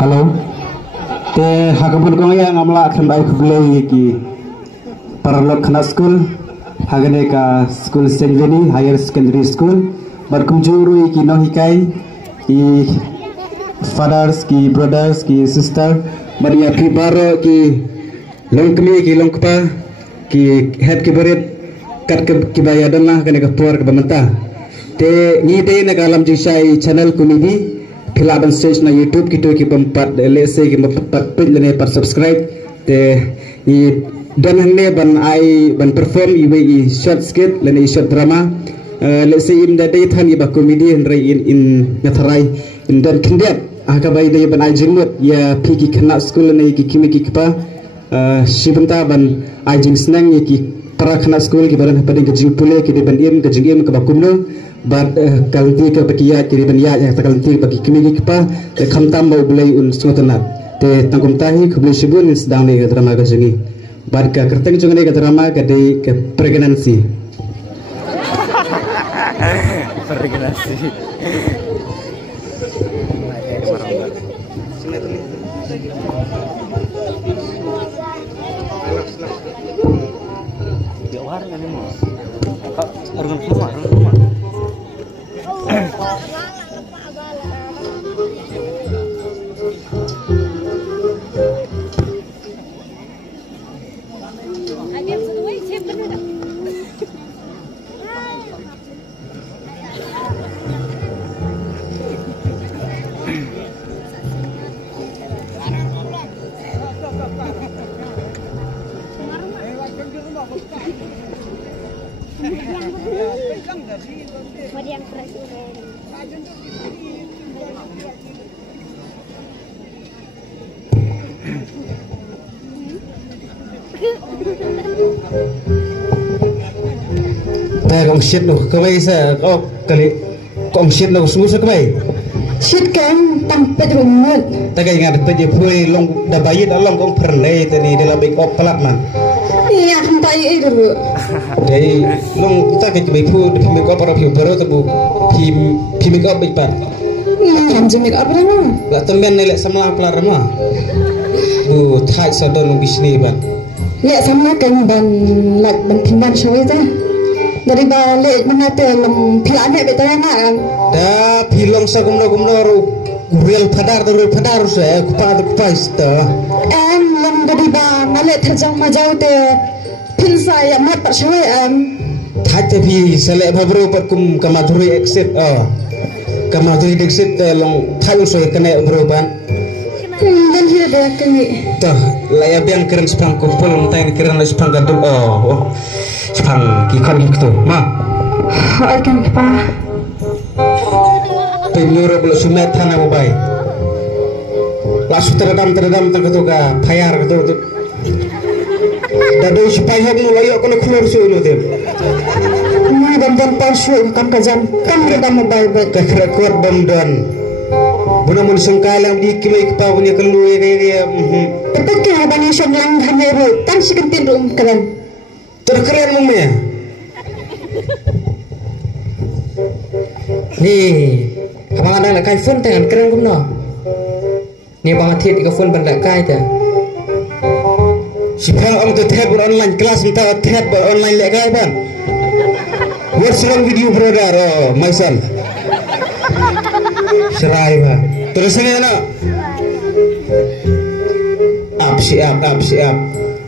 Halo. Te hakapun ko yang ngamla akan baik belai ki paralog khana school hagane ka school Saint Veni Higher Secondary School barkum juru ki no hikai ki fathers ki brothers ki sister maria pribaro ki longkmi ki longkpa ki head ki berit kat ki bayadan lah kene ka puar ka bamanta te ni de na kalam jisai channel komedi Filaban stage na YouTube kita ki pempat lese ki pempat page lene par subscribe te ni dan hangne ban ai ban perform i short skit lene short drama lese in da day than ba comedy in ngatharai in dan kindet aka bai day ban ai jingmut ya piki khana school lene ki kimi ki pa sibanta ban ai jing snang ki para khana school ki baran pading ke jing pule ki ban im ke jing im ke bakumno bar kalti ke bakia kiri bania yang kalti bagi kimi ki pa te khamtam mau bulai un sumatanat te tangkum tahi khubli sibun sedang ni drama ka jingi bar ka kerteng jungane ka drama ka de ke pregnancy Kong shit no kamay sa kali kong shit no susa kamay shit kan tampet rumut tagay nga pwede pwede long dabayit along kong pernay tani dala big op pelak man iya hentai itu jadi long tagay jumay pwede pimik op para piu baru tabu pimik op big pat jumik op rama la temben nilek samla pelar rama bu thai sa don bisni bat lek samla kan ban lak ban timban shoy ta dari balik menate lem pilane betana da pilong sa gumno ru real padar saya kupa ista lem dari ba ngale thajang majau te pilsa ya mat par shoy thate bhi sele bhabro par kum kamadhuri exit kamadhuri exit long thayu soy kane bro ban dan dia dah kini tah laya biang keren spang kumpul mtai keren spang gadul spang kikon gitu ma akan apa penyuruh belum sumet tanah mobai langsung teredam terketu ka payar gitu dadu supaya hab layo kono khulur suno dem ma dan palsu kam kajam kam redam mobai ka kuat bom dan buna mun sungkalam di kimai pa punya kelu ini tepat ke abang yang lang hameru tan sekentin rum keren terkeren mumnya nih abang ada nak kai phone tangan keren kum no nih bang atit ika phone benda kai ta si phang om tu tab online kelas minta tab online lek kai ban what's wrong with you brother my son serai ba terus ni anak siap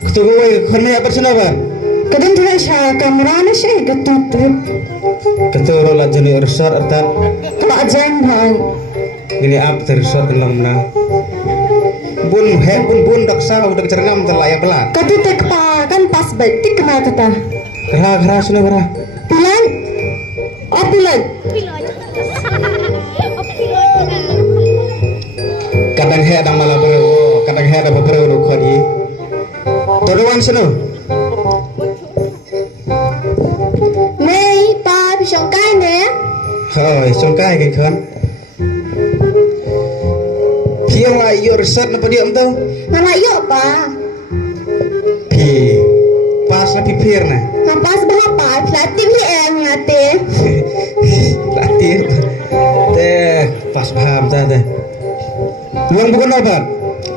ketemu kena apa sana ban kadang tu saya kamera ni saya ketemu lah jenis resort artan kalau ajan bang ini up resort kelang na bun dok sa udah cerngam terlayak pelan kata tek pa kan pas baik tik kena kata kera sana kera pilan kadang he ada malah bro kadang he ada beberapa kali terlawan sana nei pa pisang kai ne trong cái kan Piang lah yo resort napa dia tau mana yo pa pi pas na pipir na pas berapa platin ni ngate latih teh pas paham tadi. Yang bukan apa?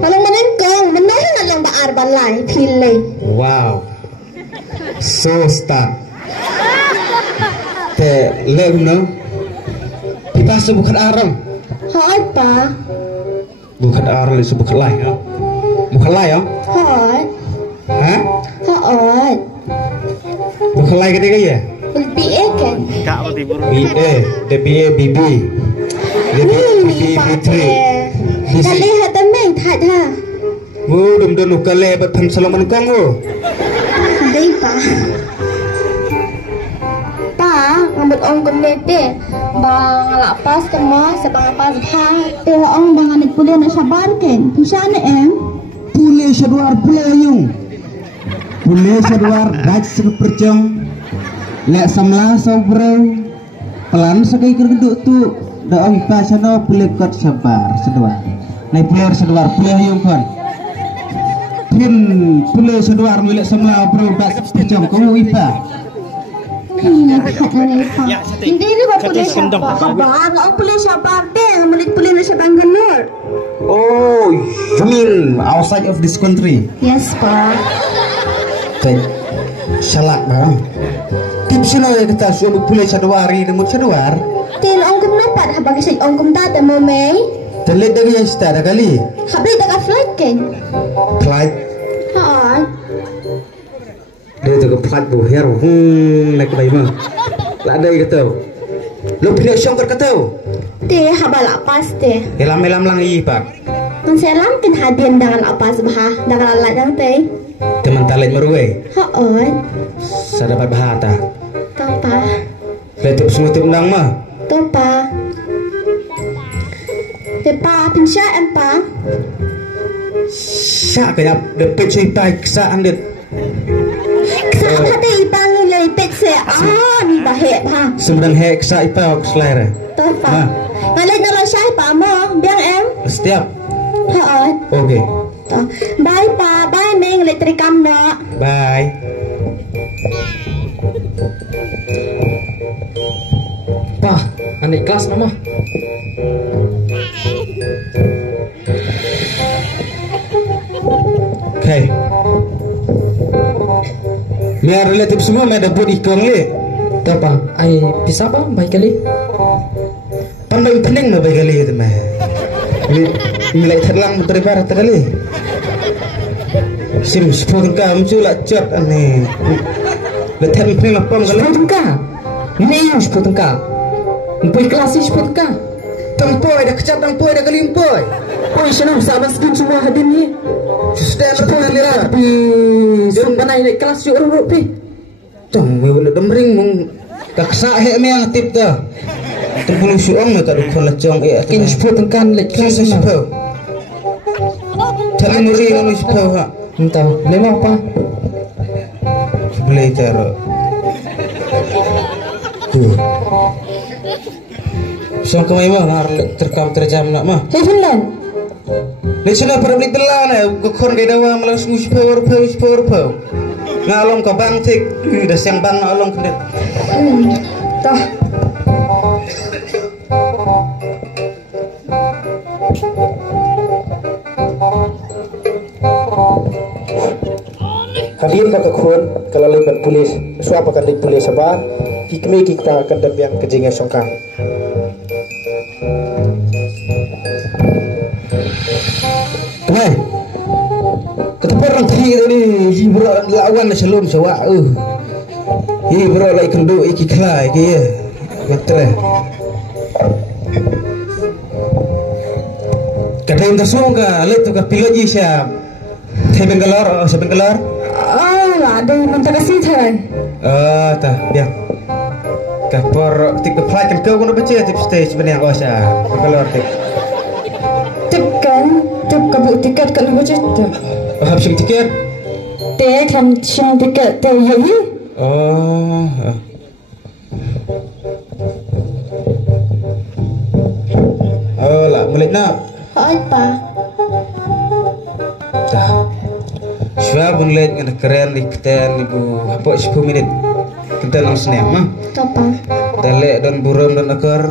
Kalau menengkong, menolak yang baar balai pilih. Wow, so start. Te lem no. Kita bukan arang. Hỏi pa. Bukan arang itu bukan lai ya. Bukan lai ya? Hỏi. Hah? Hỏi. Bukan lai cái ya? BA kan? BA, DBA, BB. BB3. Kali hata main tak ha. Wo dum dum kale bat pan salong man kong wo. Dei pa. Pa, ngambut ong kumete. Bang lapas kemo sebang lapas pa. Ong bang anik pulih na sabar ken. Bisa na Pulih sedwar pulih yung. Pulih sedwar raj seperjong. Lek samla sobrang. Pelan sakai keduk tu. Daong pasano pulih kot sabar sedwar. Nai pulih sedwar pulih yung kon. Pin pulih sedwar milik samla bro dak seperjong kau ipa. Hindi ni ba pulih sabar? Sabar, ang pulih sabar deh. Menik pulih na sabang ganur. Oh, you mean outside of this country? Yes pa. Okay. Salak ba? Tips na kita suami pulih sedwari demut sedwar. Tin ong kum napat habang isay ong kum tata mo may. Telit dah yang setara kali. Habis dah flight ken. Flight. Hai. Dia tu ke flight tu her. Nak ke mah. Lah ada kata. Lo pilih syongkar kata. Te habala pas te. Elam lang i pak. Man selam ken hadian dengan apa bah dengan alat yang te. Teman talent meruai. Hai. Sadapat bahata. Tapa. Letup senutup nang mah. Tapa. Te pa pinsya empa. Sa kaya dapat cerita kesaan dia. Sa hati ipang nilai pet se ni bahe ha. Sembrang hek sa ipa selera. Tapa. Ngalai nalai syai pa mo biang em. Setiap. Hai. Okey. Bye pa, bye meng elektrikam na. Bye. Pa, adik kelas nama. Okay. Biar relatif semua ada buat ikon le. Tak pa, ai bisa pa baik kali. Pandai pening mah baik kali itu mah. Nilai terlang terlebar terkali. Sim sepuluh ka muncul lah cat aneh. Letem pening lah pom kali. 10 tengkah. Ini yang 10 tengkah. Empoi kelas 10 tengkah. Tempoi dah kecap tempoi dah kelimpoi. Poi senang sahabat skin semua hadir ni. Sudah berpuluh lira. Tapi sumber naik kelas yuk urut pi. Tong me wala demring mong kaksa he me ang tip dah. Tempuluh suong me tak dukun lacong eh. Kin 10 tengkah naik kelas Kelas semua. 10. Cari muri yang 10 ha. Entah, lema apa? Boleh cara. So kemai mah ngar terkam terjam nak mah. Hei Finland. Lesona para beli telan eh gokon gay dawa malas mus power. Ngalong ka bang tik dah siang bang along kendet. Tah. Hadir ka kakhon kalau lebat polis suap akan dik polis sabar hikmi kita akan yang kejinga songkang. Weh. Ketepar orang tadi ni hibro lawan selum sawa. Hibro lai kendu iki khlai ke ya. Matre. Kadang tersung ka le tu ka piloji siap. Thai Bangalore, sa Bangalore. Ada minta kasih thay. Tah, biar. Kapor tik flight kan kau kena baca tip stage benar kau sah. Bangalore tik. Tekan, tep kabut tiket kan baca tu. Habis tiket. Te kan sing tiket te yayi. Oh. Oh lah, balik nak. Hai pa. Dah. Siapa pun lihat dengan keren di keten ibu apa 10 minit keten lang senang mah. Tapa. Dalek dan buram dan akar.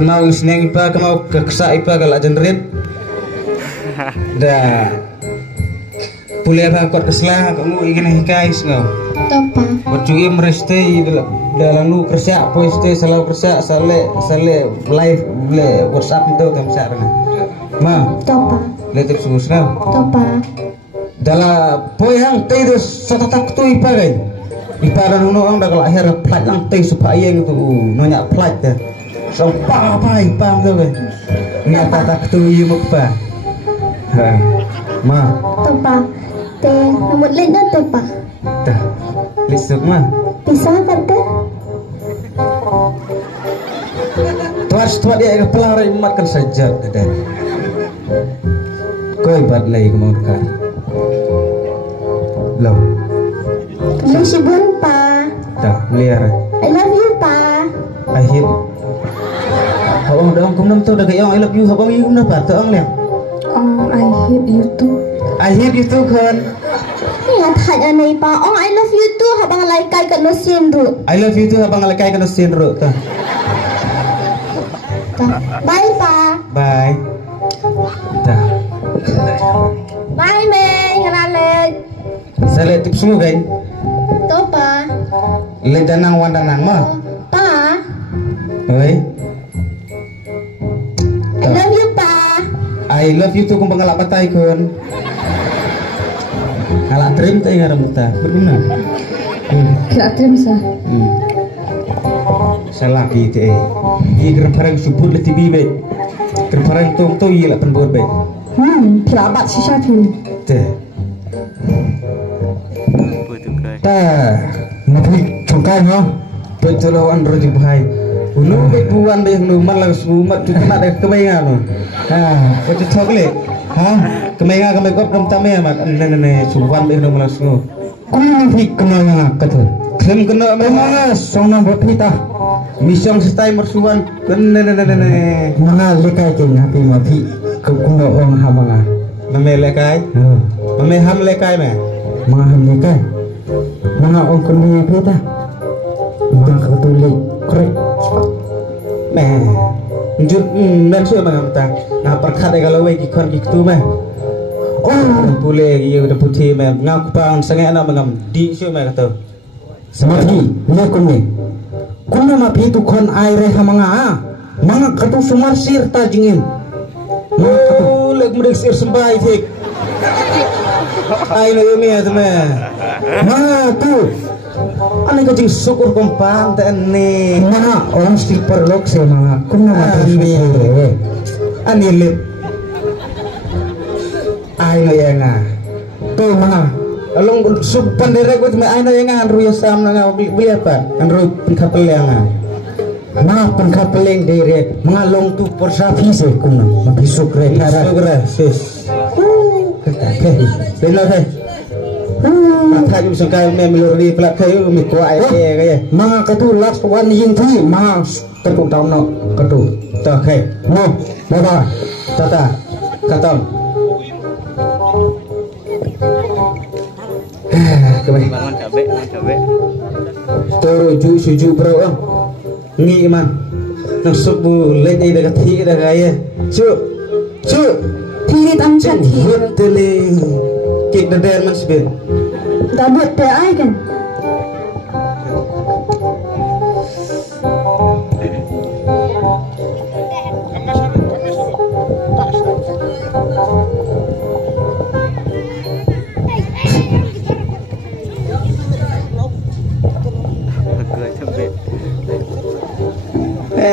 mau seneng ipa mau keksa ipa galak jenrit. Dah. Pulih apa kuat keslah kamu ingin hikais ngau. Topa. Bacui merestay dalam lu kerja apa istay selalu kerja sale live WhatsApp itu kamu sana. Ma. Topa. Letep susah. Topa. Dalam poyang teh itu satatak tu ipa kan. Ipa dan orang dah kalau akhir plat lang teh supaya itu nanya plat dah. Sampai apa ipa tu kan. Nyak tatak tu ibu pa. Ha. Ma. Topa. Teh nomor lain dah topa. Dah. Lisuk mah. Pisah kata. Tuas dia ke pelari makan saja ada. Kau ibat lagi kemaukan. Loh. Kamu sibun pa. Dah liar. I love you pa. Akhir. Hawang dong kum nam tu dah kaya I love you hawang you nam pa tu ang liang. I hate you too. I hate you too kan. Ni hat anai pa. I love you too. Habang laikai kat nosin ru. I love you too habang lekay ka no sinro ta. Bye pa. Bye. Dah. Bye Mei. Ngalalet. Sale tip semua kan. Topa. Le danang wan danang mah. Pa. Oi. I love you pa. I love you too kung pangalak patay kun. Kalak trim tayo nga ramita. Berguna. Kira trim sa. Salah gitu Iya kerem parang subut le tibi bet. Kerem parang tong to iya la penbor bet. Kirabat si Syafi. Teh. Dah. Nabi congkai no. Betul lawan roji bahai. Ulu bet buan deh numan lang sumat tu kena deh kemenga no. Ha, betul thokle. Ha, kemenga kemai kop dom tame mat nene suwan deh numan lang sungu. Kau ni kemenga kata. Kem kena memang song buat kita. Misong setai mersuan kene. Mga lekai kin hapi mapi kuno ong hamanga. Mame lekai? Mame ham lekai me. Mga ham lekai. Mga ong kene peta. Mga ketulik korek. Me. Jut men suwe mga mata. Nah perkat kalau we kikon kiktu me. Oh, boleh iya udah putih me. Ngak pang sangai anak mengam di suwe me kata. Semati, lihat kuni. Kuna mapi tu kon aire hamanga. Mga katu sumar sir tajingin. Oh, leg mudik sir sembai tik. Ai lo yumi atme. Mga tu. Ane kajing syukur kompang tak ni. Mga orang sih perlok sih mga. Kuna mapi syukur. Ani lip. Ai lo yang tu mga. Along sub pandere ko me ay na yang ruya sam na beli apa ru pengkapeleng na pengkapeleng dire mga long tu por sa fise kuno mabisuk re para sis belo he ta ju sangkai me melori plak kayu mi ko ai kaya mga katu last one yin thi mga katu taw no katu ta khay no bye tata katam Bangun cabe. Tuju suju bro ngi man nang subu le dai daga thi daga ye chu Thi tam chat thi. Betul kik dadan man sebe Dabut pe ai kan.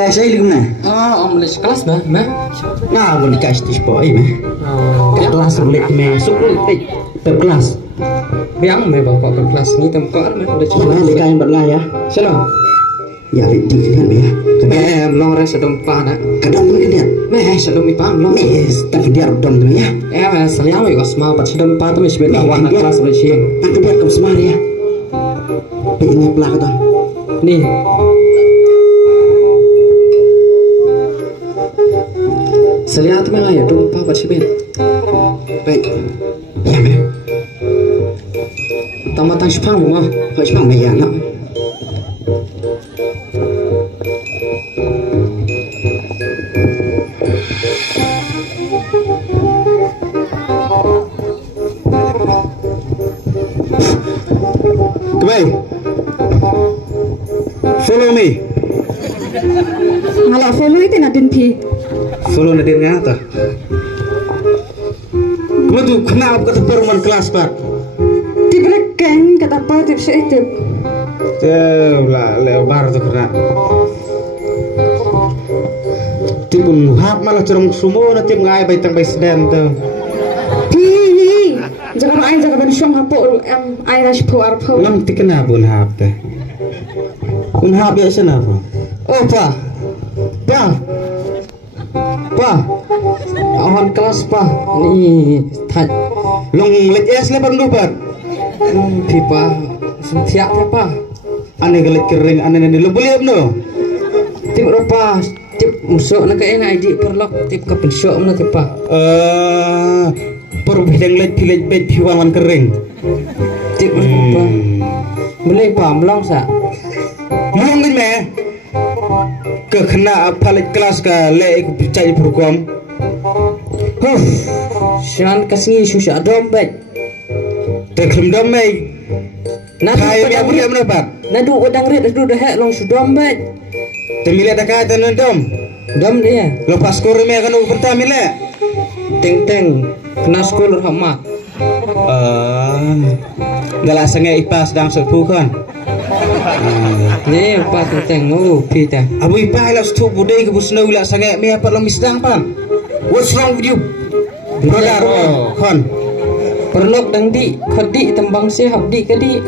saya lihat mana? Om les kelas mah. Nah, boleh kasih tis boy mah. Kelas boleh masuk pe kelas. Biang me bapak ke kelas ni tempat mah udah Coba lekai berlah ya. Salam. Ya lihat dikit ya. Long res sedom pa na. Kadang mungkin dia. Sedom mi pam long. Tapi dia dom tu ya. Seliam yo asma pat sedom pa tu misbet awan na kelas boleh siang. Nak buat kau semari ya. Ini pelak tu. Nih. Seliam tu mah ya dom pa pat sibet. Baik. Ya meh. Tamatang sepang mah. Kau cuma bayar nak. Mai te nadin pi. Solo nadir ngata. Kamu tu kenapa kata perempuan kelas Pak? Tibrekan kata apa tip syaitu. Lah lebar tu kena. Tibun hap malah cerong semua nanti ngai baitang baisden tu. Pi. Jangan ai jangan ben syong hapo ai ras po arpo. Nam ti kena bun hap teh. Bun hap ya sana apa? Oh, Pa. Pa. Awan kelas, Pa. Ni thaj. Long lek es lebar ndupat. Pipa. Sentiak Pa. Ane gelik kering ane ni lu boleh no. Tip Pa. Tip musok nak kaya ngai di perlok. Tip ka pensok na tip Pa. Perbedaan lek pilek bet piwan kering. Tip Pa. Boleh Pa melong sa. Mong ni me. Ke kena palit kelas ka lek percaya program. Shan kasih susah dompet. Terkem domai. Nadu Kaya udang boleh rit. mendapat. Nadu udang rit adu dah hek long su dompet. Temile dah kata dom. Dom dia. Lepas skor me kan pertama le. Teng kena sekolah hama. Galak sangai ipas dang sepu kan. Ni Pa teng pita. Abu ipas lah stu budai ke busna ulah sangai me apa lo misdang pan. What's wrong with you? Brother, kon. Perlok dang di khadi tembang si habdi kadi.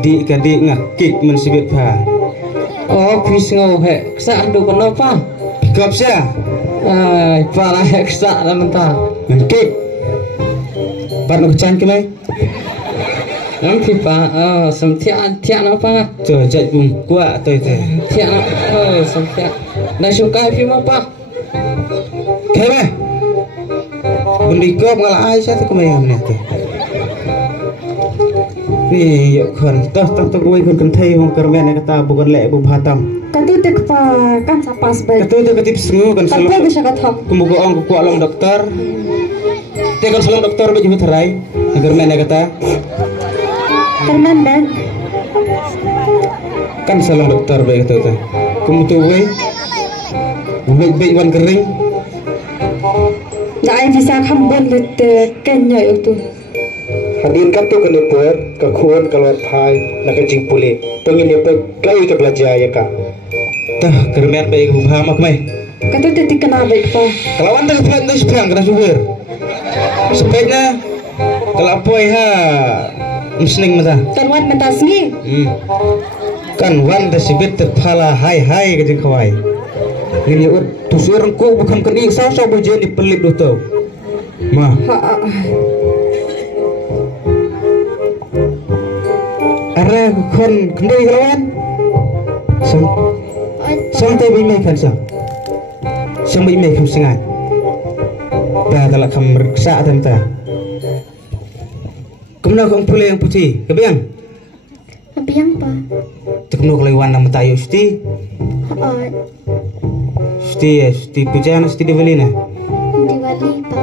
Di kadi ngakik mensibit pa. Oh pis ngau he. Ksa andu kono Pa. Kop sia. Ai para he ksa la menta. Ngakik. Bar no chan kemai. Nam pi Pa samthia na Pa. Chờ chạy bùng qua tôi thế. Thia samthia. Na suka pi ma Pa. Thế mày. Bundi kop ngala ai sa tu kemai amne tu. Ni yo kon toh ruai kon kan thai hong kermen kata bukan lek bu bhatam. Kan tu tek pa kan sapas baik. Kata tu ketip semua kan Tapi selalu. bisa kata. Kumugo ong ku alam dokter. Te kan selalu dokter be jumit rai. Agar men kata Kerman ben. kan selalu dokter be kata tu. Kumu tu we. Be wan kering. Dah ai bisa kambon lit kenya itu. Hadin kan tu kena per kekuan kalau thai nak jing pulih. Pengen dia kai ke belajar ya ka. Tah kermen be bu bhamak mai. Kan tu titik kena baik Pa. Kalau anda kepelan tu seperang kena subur. Sebaiknya kalau apa ha musning masa. Kan wan mentas ni. Kan wan tersebut terpala hai ke jeng kawai. Ini tu seorang ku bukan keni sao berjalan di pelit tu. Mah. Ara kon kendai kawan. Sampai bimai kan sang. Sampai bimai kam sengat. Dah telah kam reksa tanta. Kemana kau pulih yang putih? Kebiang? Kebiang Pa. Tekno kelewat nama tayo sti. Sti pujan sti divalina. Diwali Pa.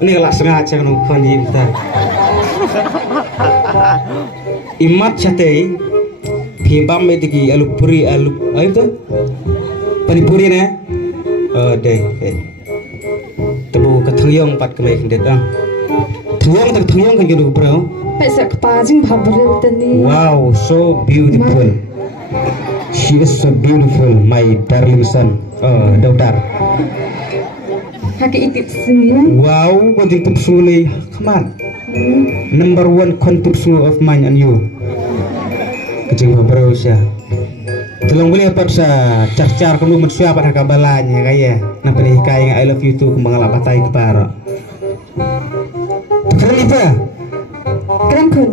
Ini kalau sengaja kan kon di kita. Imat chatai hibam mediki alu puri alu ayo tu panipuri na deh tebu kethengyong pat kemai kendet dang thengyong kan gitu bro. Pesa kepajing babre tani. Wow, so beautiful. She is so beautiful, my darling son. Daughter. Haki itit sini. Wow, what did you say? Come on. Number one contribution of mine and you. Kecing bro siya. Tolong boleh apa sa car kamu mensuap pada kabalanya kaya. Napa nih kaya I love you too kembang lapatai kepara. Keren apa? Keren kun.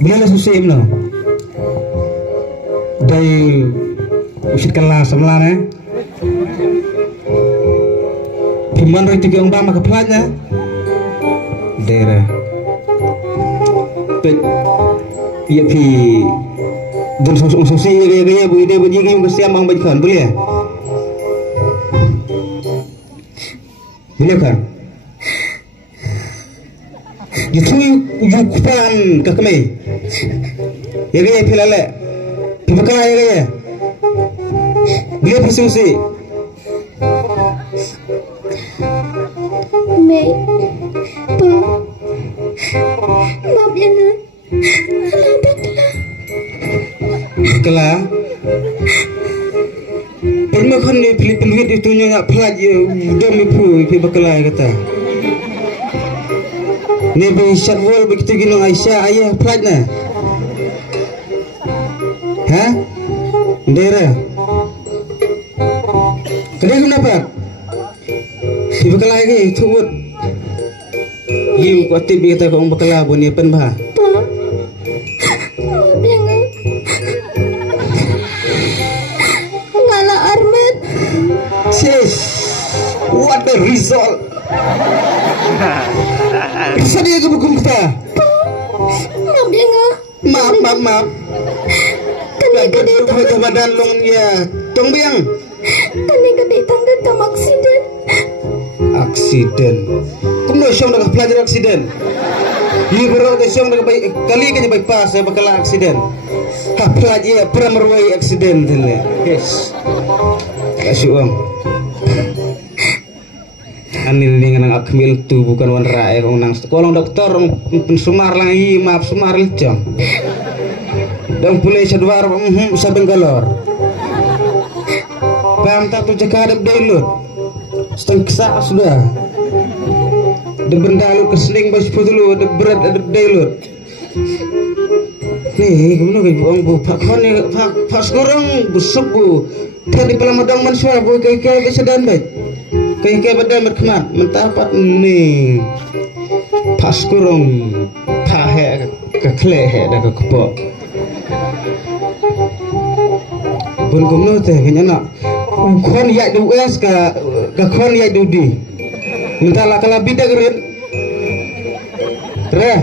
Bila susah no. Dari usit kelas sebelah Piman roti ke umpama ke pelanya. Daerah. Pet. Iya pi. Dan susi gaya bu ide bu jigi mesti amang bajkan boleh ya? Boleh kan? Itu yukupan ke kami. Ya gaya pilale. Pakai ya. Dia fungsi. Mei, pa, maaf ya nak. Kelah. Pernah kan ni peluit itu nyak pelaj udah mepu pi bekelai kata. Ni be syadwal begitu gino Aisyah ayah pelaj na. Ha? Ndera. Kedai kenapa? Pi bekelai ke tubut. Iu ko tibi kata ko bekelai boni pen bah. What the result? Bisa dia ke buku kita? Maaf ya nga. Maaf. Kani badan long ya. Tong biang. Kani gede tangga kam aksiden. Aksiden. Kumno syong dah pelajar aksiden. Ini baru ke syong dah kali kan bypass saya bakal aksiden. Ha pelajar pramerwai aksiden tele. Yes. Kasyuang. Anin dengan akmil tu bukan wan rae kong nang sekolah dokter pensumar lang i maaf sumar lecong dan pulai sadwar sabeng galor pam tak tu jaka adab download setengah kesak sudah de bendalu kesling bas putulu de berat adab download nih gimana ke buang bu pak kon pak sekarang busuk bu tadi pelamadang manusia bu kayak sedan baik kayak badan berkemat mentapat ni pas kurung pahe ke klehe dah ke kepok bun kumno teh kenya nak kon ya du es ka kon ya du di mentala kala bida gerin re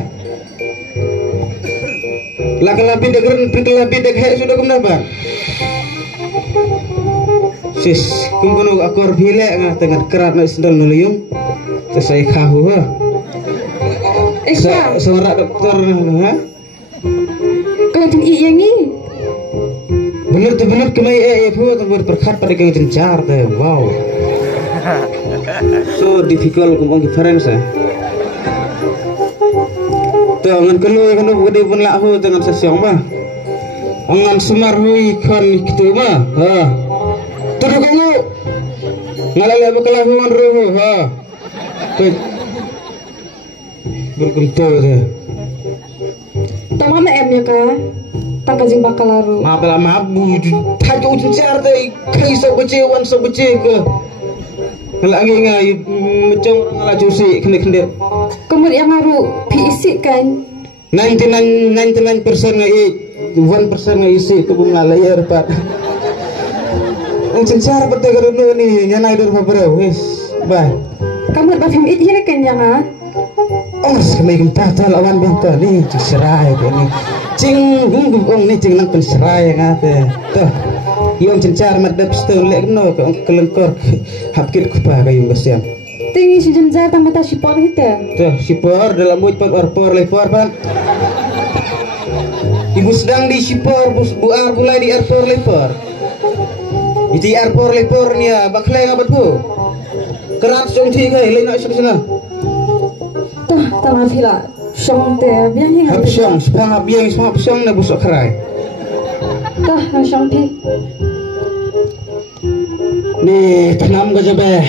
la kala bida gerin pikla bida he sudah kumna ba sis kumkono akor bile nga tengah kerat nak sendal nuliyum selesai kahu ha seorang dokter ha Kalau tu yang ni benar kemai pu tu berkat pada kau jencar tu wow so difficult kumong difference tu angan keluar kan gede pun lahu dengan sesiang bah angan semar hui kan gitu bah ha terus kamu ngalala berkelahuan roh ha berkentu tu Tama em ya ka tak kajing bakal laru maaf bu tajo jencar tu kai so bece ke lagi ngai macam ngala cusi kene Kemudian yang ngaru isi kan 99% ngai 1% ngai isi tu ngala ya dapat jencar betul kerana ni nyana dur beberapa wis bye kamu bafim it ya kan yang ah oh semai gempa tu lawan bentar ni serai ni cing gung ni cing nang penserai ngate tuh yang jencar madap stone lek no ke kelengkor hapkit kupa kayu kasian tinggi si jencar tamata sipor hita tuh sipor dalam muit pot orpor lepor pan ibu sedang di sipor buar mulai di orpor lepor itu orpor lepor ni baklai ngabat bu kerat song tiga lain nak sana tuh tamah fila Syong teh biang hingga Syong sepang biang semua syong na busuk kerai tuh syong pi ni tanam gajabe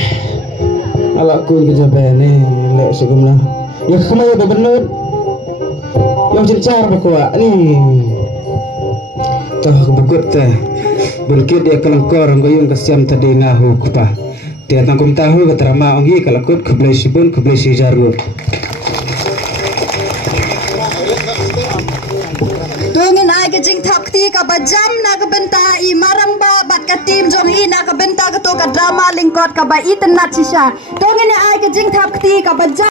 alaku gajabe ni lek segumna ya kemana dah benar yang jencar bakwa ni tuh kebugut teh berkit dia kelengkor ngoyong kasiam tadi ngahu kupa dia tangkum tahu keterama ongi kalau kut keblai sibun keblai sijaru Tungin ay kajing takti ka bajam na kabenta i marang ba bat ka team jong i na kabenta ka to ka drama lingkot ka ba iten na chisha. Tungin ay kajing takti ka bajam